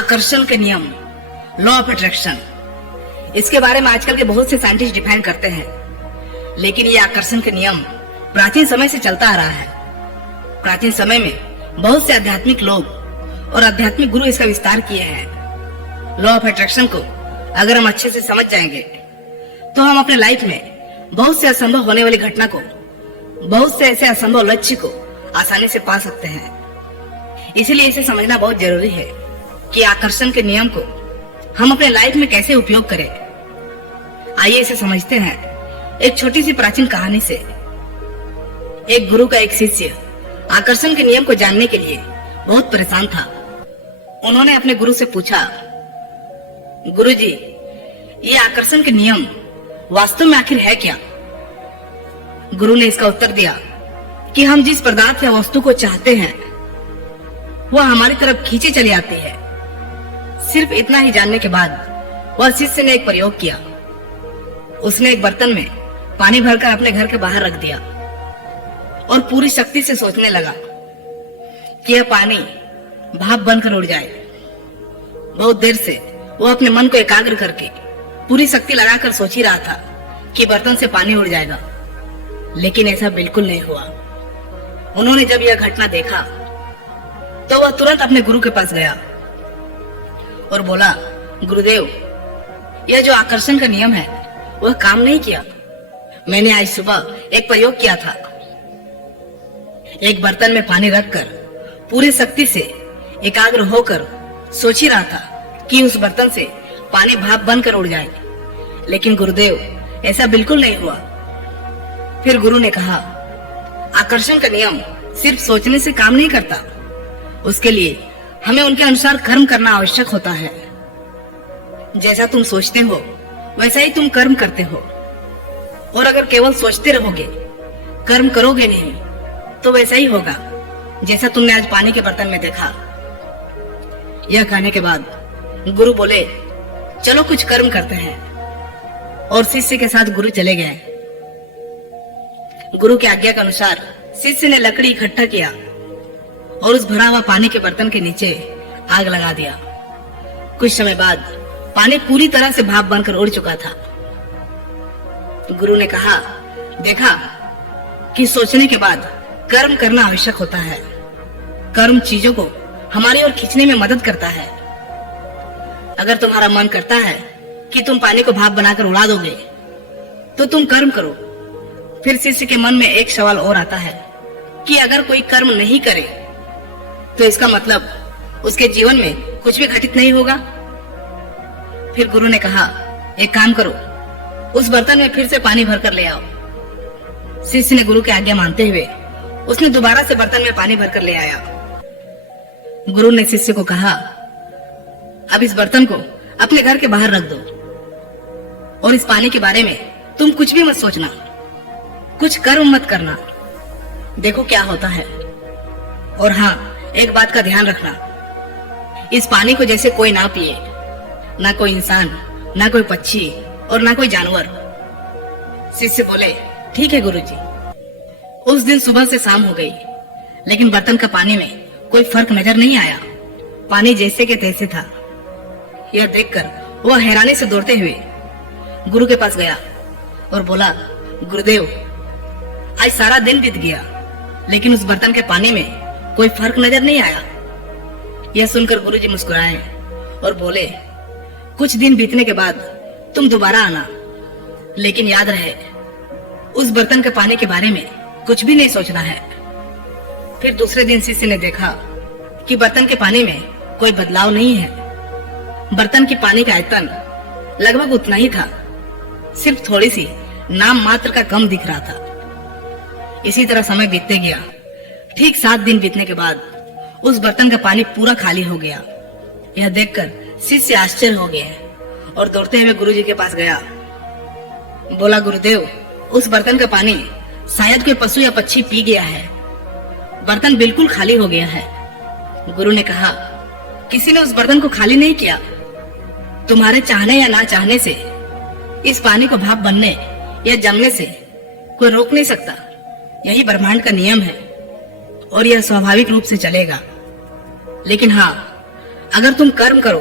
आकर्षण के नियम, लॉ ऑफ अट्रैक्शन। इसके बारे में आजकल के बहुत से साइंटिस्ट डिफाइन करते हैं, लेकिन ये आकर्षण के नियम प्राचीन समय से चलता आ रहा है। प्राचीन समय में बहुत से आध्यात्मिक लोग और आध्यात्मिक गुरु इसका विस्तार किए हैं। लॉ ऑफ अट्रैक्शन को अगर हम अच्छे से समझ जाएंगे तो हम अपने लाइफ में बहुत से असंभव होने वाली घटना को, बहुत से ऐसे असंभव लक्ष्य को आसानी से पा सकते हैं। इसीलिए इसे समझना बहुत जरूरी है कि आकर्षण के नियम को हम अपने लाइफ में कैसे उपयोग करें। आइए इसे समझते हैं एक छोटी सी प्राचीन कहानी से। एक गुरु का एक शिष्य आकर्षण के नियम को जानने के लिए बहुत परेशान था। उन्होंने अपने गुरु से पूछा, गुरुजी, ये आकर्षण के नियम वास्तव में आखिर है क्या? गुरु ने इसका उत्तर दिया कि हम जिस पदार्थ या वस्तु को चाहते हैं वह हमारी तरफ खींचे चली आती है। सिर्फ इतना ही जानने के बाद वह शिष्य ने एक प्रयोग किया। उसने एक बर्तन में पानी भरकर अपने घर के बाहर रख दिया और पूरी शक्ति से सोचने लगा कि यह पानी भाप बनकर उड़ जाए। बहुत देर से वह अपने मन को एकाग्र करके पूरी शक्ति लगाकर सोच ही रहा था कि बर्तन से पानी उड़ जाएगा, लेकिन ऐसा बिल्कुल नहीं हुआ। उन्होंने जब यह घटना देखा तो वह तुरंत अपने गुरु के पास गया और बोला, गुरुदेव, यह जो आकर्षण का नियम है वह काम नहीं किया। मैंने आज सुबह एक प्रयोग किया था। एक बर्तन में पानी रखकर पूरी शक्ति से एकाग्र होकर सोच ही रहा था कि उस बर्तन से पानी भाप बनकर उड़ जाए, लेकिन गुरुदेव, ऐसा बिल्कुल नहीं हुआ। फिर गुरु ने कहा, आकर्षण का नियम सिर्फ सोचने से काम नहीं करता, उसके लिए हमें उनके अनुसार कर्म करना आवश्यक होता है। जैसा तुम सोचते हो वैसा ही तुम कर्म करते हो, और अगर केवल सोचते रहोगे, कर्म करोगे नहीं, तो वैसा ही होगा जैसा तुमने आज पानी के बर्तन में देखा। यह कहने के बाद गुरु बोले, चलो कुछ कर्म करते हैं, और शिष्य के साथ गुरु चले गए। गुरु की आज्ञा के अनुसार शिष्य ने लकड़ी इकट्ठा किया और उस भरा हुआ पानी के बर्तन के नीचे आग लगा दिया। कुछ समय बाद पानी पूरी तरह से भाप बनकर उड़ चुका था। गुरु ने कहा, देखा कि सोचने के बाद कर्म करना आवश्यक होता है। कर्म चीजों को हमारी ओर खींचने में मदद करता है। अगर तुम्हारा मन करता है कि तुम पानी को भाप बनाकर उड़ा दोगे, तो तुम कर्म करो। फिर शिष्य के मन में एक सवाल और आता है कि अगर कोई कर्म नहीं करे तो इसका मतलब उसके जीवन में कुछ भी घटित नहीं होगा। फिर गुरु ने कहा, एक काम करो, उस बर्तन में फिर से पानी भरकर ले आओ। शिष्य ने गुरु की आज्ञा मानते हुए उसने दोबारा से बर्तन में पानी भरकर ले आया। गुरु ने शिष्य को कहा, अब इस बर्तन को अपने घर के बाहर रख दो और इस पानी के बारे में तुम कुछ भी मत सोचना, कुछ कर्म मत करना, देखो क्या होता है। और हाँ, एक बात का ध्यान रखना, इस पानी को जैसे कोई ना पिए, ना कोई इंसान, ना कोई पक्षी और ना कोई जानवर। शिष्य बोले, ठीक है गुरुजी। उस दिन सुबह से शाम हो गई, लेकिन बर्तन का पानी में कोई फर्क नजर नहीं आया। पानी जैसे के तैसे था। यह देखकर वह हैरानी से दौड़ते हुए गुरु के पास गया और बोला, गुरुदेव, आज सारा दिन बीत गया, लेकिन उस बर्तन के पानी में कोई फर्क नजर नहीं आया। यह सुनकर गुरुजी मुस्कुराए और बोले, कुछ दिन बीतने के बाद तुम दोबारा आना, लेकिन याद रहे, उस बर्तन के पानी के बारे में कुछ भी नहीं सोचना है। फिर दूसरे दिन शिष्य ने देखा कि बर्तन के पानी में कोई बदलाव नहीं है। बर्तन की पानी का आयतन लगभग उतना ही था, सिर्फ थोड़ी सी नाम मात्र का कम दिख रहा था। इसी तरह समय बीतते गया। ठीक 7 दिन बीतने के बाद उस बर्तन का पानी पूरा खाली हो गया। यह देखकर शिष्य आश्चर्य हो गया और दौड़ते हुए गुरुजी के पास गया। बोला, गुरुदेव, उस बर्तन का पानी शायद कोई पशु या पक्षी पी गया है। बर्तन बिल्कुल खाली हो गया है। गुरु ने कहा, किसी ने उस बर्तन को खाली नहीं किया। तुम्हारे चाहने या ना चाहने से इस पानी को भाप बनने या जमने से कोई रोक नहीं सकता। यही ब्रह्मांड का नियम है और यह स्वाभाविक रूप से चलेगा। लेकिन हाँ, अगर तुम कर्म करो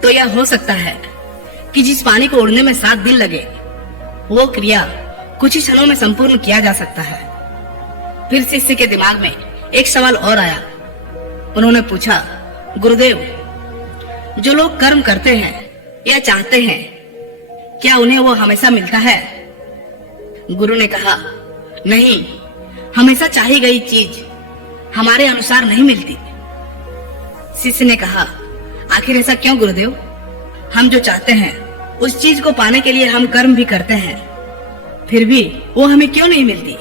तो यह हो सकता है कि जिस पानी को उड़ने में 7 दिन लगे, वो क्रिया कुछ ही क्षणों में संपूर्ण किया जा सकता है। फिर शिष्य के दिमाग में एक सवाल और आया। उन्होंने पूछा, गुरुदेव, जो लोग कर्म करते हैं या चाहते हैं, क्या उन्हें वो हमेशा मिलता है? गुरु ने कहा, नहीं, हमेशा चाही गई चीज हमारे अनुसार नहीं मिलती। शिष्य ने कहा, आखिर ऐसा क्यों गुरुदेव? हम जो चाहते हैं उस चीज को पाने के लिए हम कर्म भी करते हैं, फिर भी वो हमें क्यों नहीं मिलती?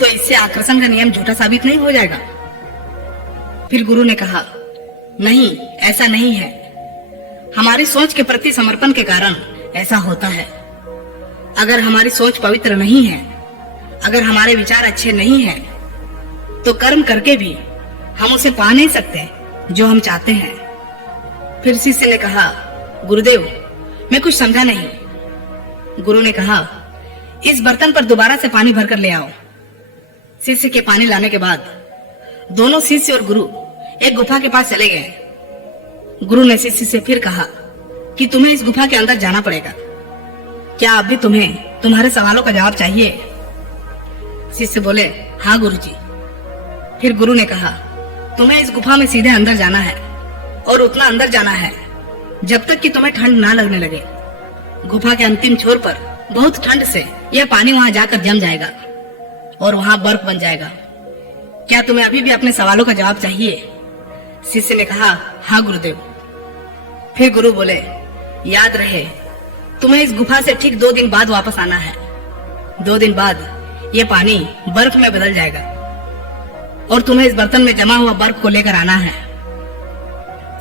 तो इससे आकर्षण का नियम झूठा साबित नहीं हो जाएगा? फिर गुरु ने कहा, नहीं, ऐसा नहीं है। हमारी सोच के प्रति समर्पण के कारण ऐसा होता है। अगर हमारी सोच पवित्र नहीं है, अगर हमारे विचार अच्छे नहीं हैं, तो कर्म करके भी हम उसे पा नहीं सकते जो हम चाहते हैं। फिर शिष्य ने कहा, गुरुदेव, मैं कुछ समझा नहीं। गुरु ने कहा, इस बर्तन पर दोबारा से पानी भरकर ले आओ। शिष्य के पानी लाने के बाद दोनों शिष्य और गुरु एक गुफा के पास चले गए। गुरु ने शिष्य से फिर कहा कि तुम्हें इस गुफा के अंदर जाना पड़ेगा। क्या अभी तुम्हें तुम्हारे सवालों का जवाब चाहिए? शिष्य बोले, हाँ गुरुजी। फिर गुरु ने कहा, तुम्हें इस गुफा में सीधे अंदर जाना है और उतना अंदर जाना है जब तक कि तुम्हें ठंड ना लगने लगे। गुफा के अंतिम छोर पर बहुत ठंड से यह पानी वहां जाकर जम जाएगा और वहां बर्फ बन जाएगा। क्या तुम्हें अभी भी अपने सवालों का जवाब चाहिए? शिष्य ने कहा, हाँ गुरुदेव। फिर गुरु बोले, याद रहे, तुम्हें इस गुफा से ठीक 2 दिन बाद वापस आना है। 2 दिन बाद यह पानी बर्फ में बदल जाएगा और तुम्हें इस बर्तन में जमा हुआ बर्फ को लेकर आना है।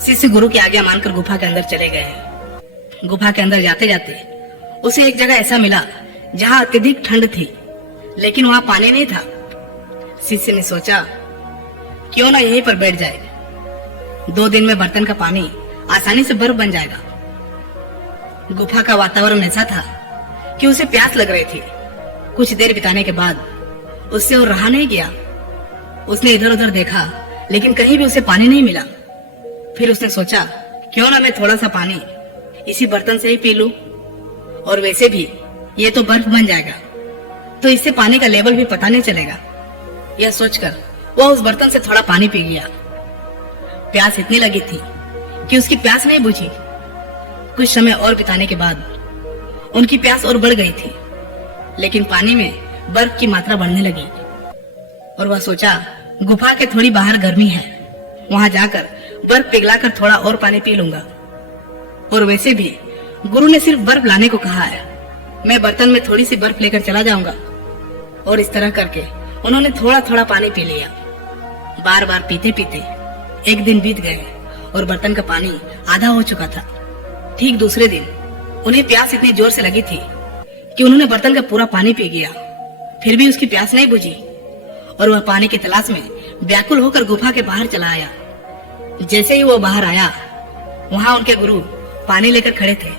शिष्य गुरु की आज्ञा मानकर गुफा के अंदर चले गए। गुफा के अंदर जाते जाते उसे एक जगह ऐसा मिला जहाँ अत्यधिक ठंड थी, लेकिन वहां पानी नहीं था। शिष्य ने सोचा, क्यों ना यहीं पर बैठ जाए। 2 दिन में बर्तन का पानी आसानी से बर्फ बन जाएगा। गुफा का वातावरण ऐसा था कि उसे प्यास लग रही थी। कुछ देर बिताने के बाद उससे और रहा नहीं गया। उसने इधर उधर देखा, लेकिन कहीं भी उसे पानी नहीं मिला। फिर उसने सोचा, क्यों ना मैं थोड़ा सा पानी इसी बर्तन से ही पी लूं, और वैसे भी ये तो बर्फ बन जाएगा, तो इससे पानी का लेवल भी पता नहीं चलेगा। यह सोचकर वह उस बर्तन से थोड़ा पानी पी गया। प्यास इतनी लगी थी कि उसकी प्यास नहीं बुझी। कुछ समय और बिताने के बाद उनकी प्यास और बढ़ गई थी, लेकिन पानी में बर्फ की मात्रा बढ़ने लगी और वह सोचा, गुफा के थोड़ी बाहर गर्मी है, वहां जाकर बर्फ पिघलाकर थोड़ा और पानी पी लूंगा। और वैसे भी गुरु ने सिर्फ बर्फ लाने को कहा है, मैं बर्तन में थोड़ी सी बर्फ लेकर चला जाऊंगा। और इस तरह करके उन्होंने थोड़ा थोड़ा पानी पी लिया। बार बार पीते पीते एक दिन बीत गए और बर्तन का पानी आधा हो चुका था। ठीक दूसरे दिन उन्हें प्यास इतनी जोर से लगी थी कि उन्होंने बर्तन का पूरा पानी पी गया। फिर भी उसकी प्यास नहीं बुझी और वह पानी की तलाश में व्याकुल होकर गुफा के बाहर चला आया। जैसे ही वो बाहर आया, वहां उनके गुरु पानी लेकर खड़े थे।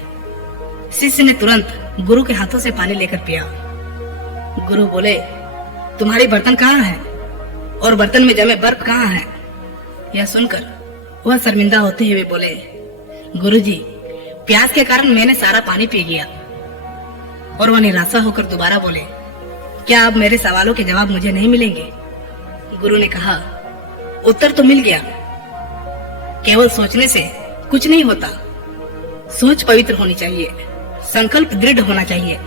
शिष्य ने तुरंत गुरु के हाथों से पानी लेकर पिया। गुरु बोले, तुम्हारी बर्तन कहाँ है और बर्तन में जमे बर्फ कहाँ है? यह सुनकर वह शर्मिंदा होते हुए बोले, गुरुजी, प्यास के कारण मैंने सारा पानी पी गया। और वह निराशा होकर दोबारा बोले, क्या अब मेरे सवालों के जवाब मुझे नहीं मिलेंगे? गुरु ने कहा, उत्तर तो मिल गया। केवल सोचने से कुछ नहीं होता। सोच पवित्र होनी चाहिए, संकल्प दृढ़ होना चाहिए,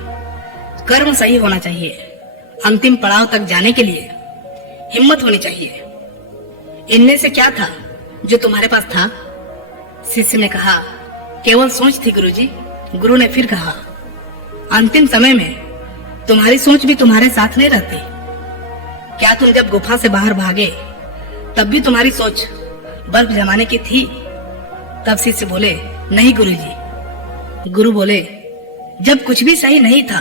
कर्म सही होना चाहिए, अंतिम पड़ाव तक जाने के लिए हिम्मत होनी चाहिए। इनमें से क्या था जो तुम्हारे पास था? शिष्य ने कहा, केवल सोच थी गुरुजी। गुरु ने फिर कहा, अंतिम समय में तुम्हारी सोच भी तुम्हारे साथ नहीं रहती। क्या तुम जब गुफा से बाहर भागे तब भी तुम्हारी सोच बर्फ जमाने की थी? तब शिष्य बोले, नहीं गुरुजी। गुरु बोले, जब कुछ भी सही नहीं था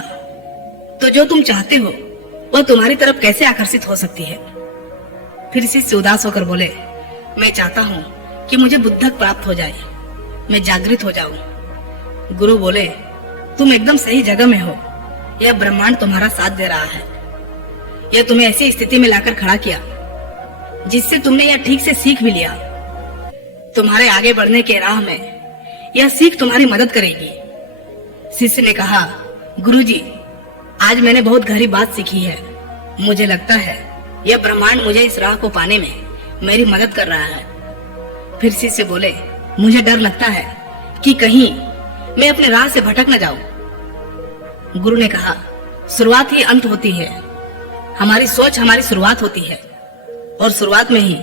तो जो तुम चाहते हो वह तुम्हारी तरफ कैसे आकर्षित हो सकती है? फिर शिष्य उदास होकर बोले, मैं चाहता हूँ कि मुझे बुद्धक प्राप्त हो जाए, मैं जागृत हो जाऊं। गुरु बोले, तुम एकदम सही जगह में हो। यह ब्रह्मांड तुम्हारा साथ दे रहा है। यह तुम्हें ऐसी स्थिति में लाकर खड़ा किया जिससे तुमने यह ठीक से सीख भी लिया। तुम्हारे आगे बढ़ने के राह में यह सीख तुम्हारी मदद करेगी। शिष्य ने कहा, गुरुजी, आज मैंने बहुत गहरी बात सीखी है। मुझे लगता है यह ब्रह्मांड मुझे इस राह को पाने में मेरी मदद कर रहा है। फिर शिष्य बोले, मुझे डर लगता है कि कहीं मैं अपने राह से भटक न जाऊं। गुरु ने कहा, शुरुआत ही अंत होती है। हमारी सोच हमारी शुरुआत होती है और शुरुआत में ही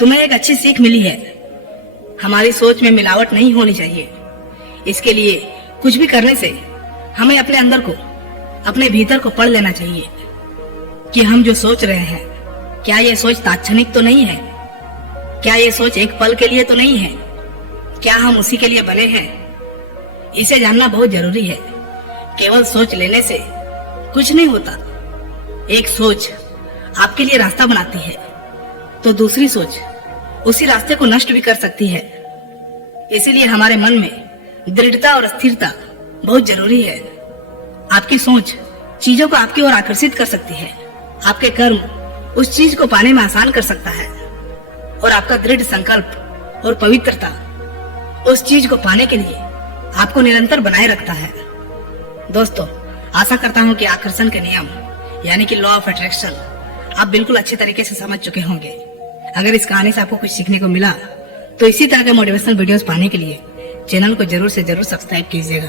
तुम्हें एक अच्छी सीख मिली है। हमारी सोच में मिलावट नहीं होनी चाहिए। इसके लिए कुछ भी करने से हमें अपने अंदर को, अपने भीतर को पढ़ लेना चाहिए कि हम जो सोच रहे हैं, क्या ये सोच तात्क्षणिक तो नहीं है? क्या ये सोच एक पल के लिए तो नहीं है? क्या हम उसी के लिए बने हैं? इसे जानना बहुत जरूरी है। केवल सोच लेने से कुछ नहीं होता। एक सोच आपके लिए रास्ता बनाती है तो दूसरी सोच उसी रास्ते को नष्ट भी कर सकती है। इसीलिए हमारे मन में दृढ़ता और स्थिरता बहुत जरूरी है। आपकी सोच चीजों को आपकी ओर आकर्षित कर सकती है। आपके कर्म उस चीज को पाने में आसान कर सकता है और आपका दृढ़ संकल्प और पवित्रता उस चीज को पाने के लिए आपको निरंतर बनाए रखता है। दोस्तों, आशा करता हूँ कि आकर्षण के नियम यानी कि लॉ ऑफ अट्रैक्शन आप बिल्कुल अच्छे तरीके से समझ चुके होंगे। अगर इस कहानी से आपको कुछ सीखने को मिला तो इसी तरह के मोटिवेशनल वीडियोस पाने के लिए चैनल को जरूर से जरूर सब्सक्राइब कीजिएगा।